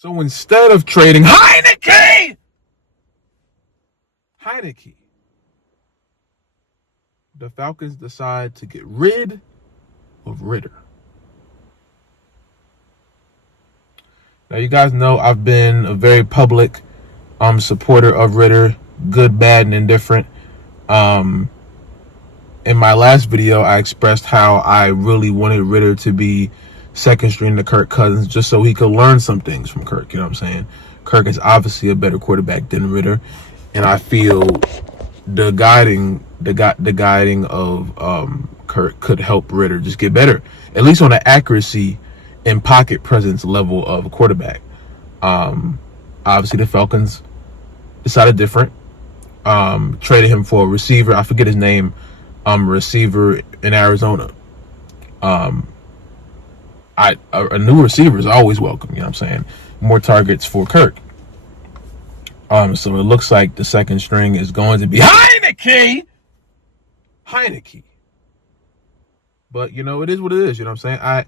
So instead of trading Heineke, the Falcons decide to get rid of Ritter. Now, you guys know I've been a very public supporter of Ritter, good, bad, and indifferent. In my last video, I expressed how I really wanted Ritter to be second string to Kirk Cousins just so he could learn some things from Kirk. You know what I'm saying? Kirk is obviously a better quarterback than Ritter, and I feel the guiding of Kirk could help Ritter just get better, at least on the accuracy and pocket presence level of a quarterback. Obviously, the Falcons decided different. Traded him for a receiver. I forget his name. Receiver in Arizona. A new receiver is always welcome. You know what I'm saying? More targets for Kirk. So it looks like the second string is going to be Heineke. But you know, it is what it is. You know what I'm saying?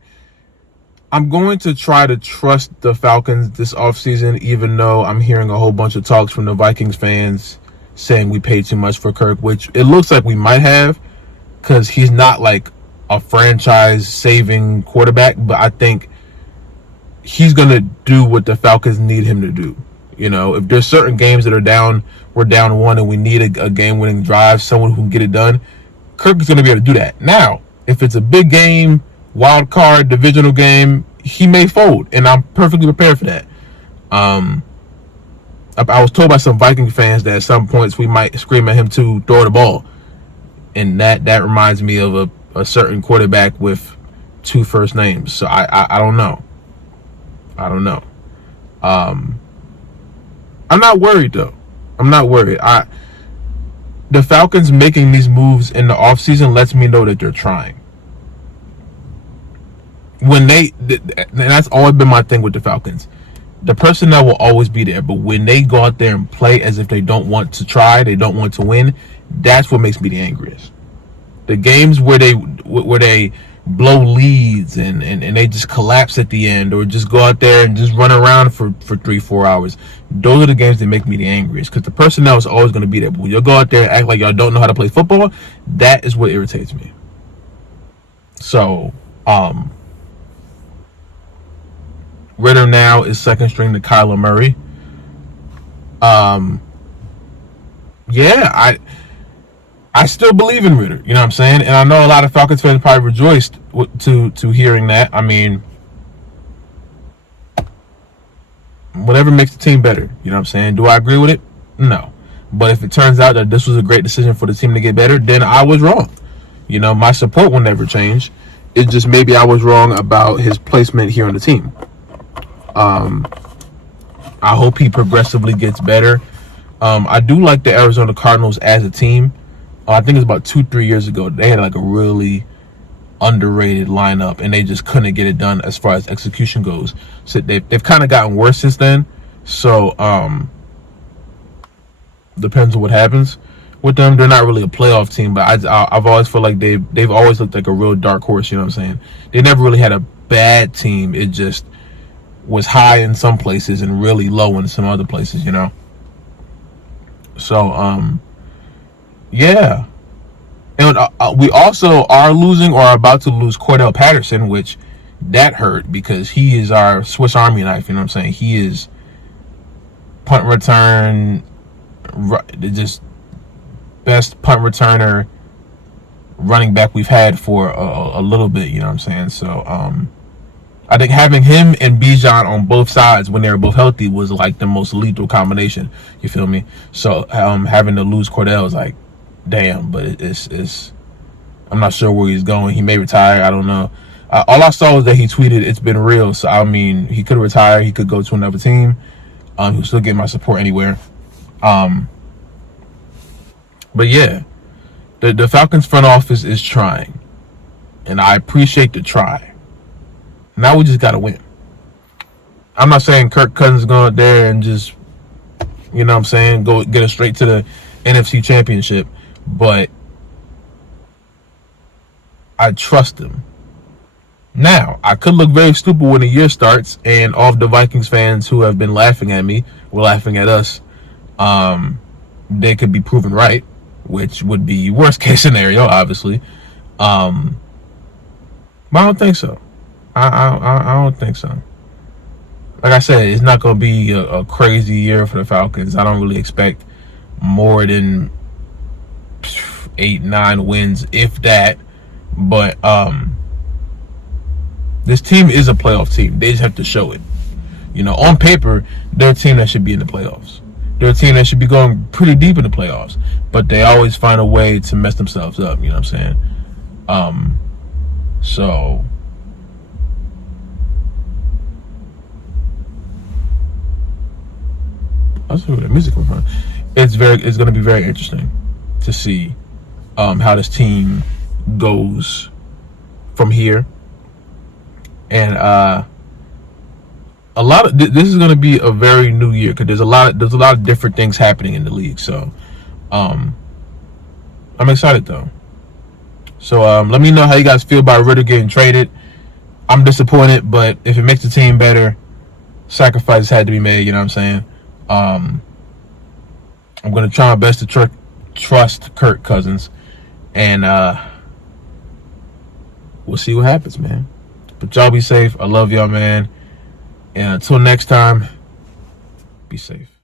I'm going to try to trust the Falcons this offseason, even though I'm hearing a whole bunch of talks from the Vikings fans saying we paid too much for Kirk, which it looks like we might have, because he's not like a franchise-saving quarterback, but I think he's going to do what the Falcons need him to do. You know, if there's certain games that are down, we're down one and we need a game-winning drive, someone who can get it done, Kirk is going to be able to do that. Now, if it's a big game, wild card, divisional game, he may fold, and I'm perfectly prepared for that. I was told by some Viking fans that at some points we might scream at him to throw the ball, and that reminds me of a certain quarterback with two first names. So I don't know. I'm not worried though. I'm not worried. The Falcons making these moves in the offseason lets me know that they're trying. And that's always been my thing with the Falcons. The personnel will always be there, but when they go out there and play as if they don't want to try, they don't want to win, that's what makes me the angriest. The games where they blow leads and they just collapse at the end, or just go out there and just run around for 3-4 hours, those are the games that make me the angriest, because the personnel is always going to be there. But when you'll go out there and act like y'all don't know how to play football, that is what irritates me. So, Ritter now is second string to Kyler Murray. Yeah, I still believe in Ritter. You know what I'm saying? And I know a lot of Falcons fans probably rejoiced to hearing that. I mean, whatever makes the team better. You know what I'm saying? Do I agree with it? No. But if it turns out that this was a great decision for the team to get better, then I was wrong. You know, my support will never change. It's just maybe I was wrong about his placement here on the team. I hope he progressively gets better. I do like the Arizona Cardinals as a team. I think it was about 2-3 years ago, they had like a really underrated lineup, and they just couldn't get it done as far as execution goes. So they've kind of gotten worse since then. So depends on what happens with them. They're not really a playoff team, but I've always felt like they've always looked like a real dark horse. You know what I'm saying? They never really had a bad team. It just was high in some places and really low in some other places, you know? So, yeah. And we also are losing, or are about to lose, Cordell Patterson, which that hurt, because he is our Swiss Army knife, you know what I'm saying? He is punt return, just best punt returner, running back we've had for a little bit, you know what I'm saying? So, I think having him and Bijan on both sides when they were both healthy was like the most lethal combination. You feel me? So having to lose Cordell is like, damn. But it's I'm not sure where he's going. He may retire. I don't know. All I saw was that he tweeted, "It's been real." So I mean, he could retire. He could go to another team. He'll still get my support anywhere. But yeah, the Falcons front office is trying, and I appreciate the try. Now we just got to win. I'm not saying Kirk Cousins is going out there and just, you know what I'm saying, go get us straight to the NFC Championship, but I trust him. Now, I could look very stupid when the year starts, and all of the Vikings fans who have been laughing at me were laughing at us. They could be proven right, which would be worst case scenario, obviously. Um, but I don't think so. I don't think so. Like I said, it's not going to be a crazy year for the Falcons. I don't really expect more than 8, 9 wins, if that. But this team is a playoff team. They just have to show it. On paper, they're a team that should be in the playoffs. They're a team that should be going pretty deep in the playoffs. But they always find a way to mess themselves up. You know what I'm saying? So that's where the music comes from. It's going to be very interesting to see how this team goes from here. And this is going to be a very new year because there's a lot of different things happening in the league. So I'm excited though. So let me know how you guys feel about Ritter getting traded. I'm disappointed, but if it makes the team better, sacrifices had to be made. You know what I'm saying? I'm going to try my best to trust Kirk Cousins, and we'll see what happens, man. But y'all be safe. I love y'all, man. And until next time, be safe.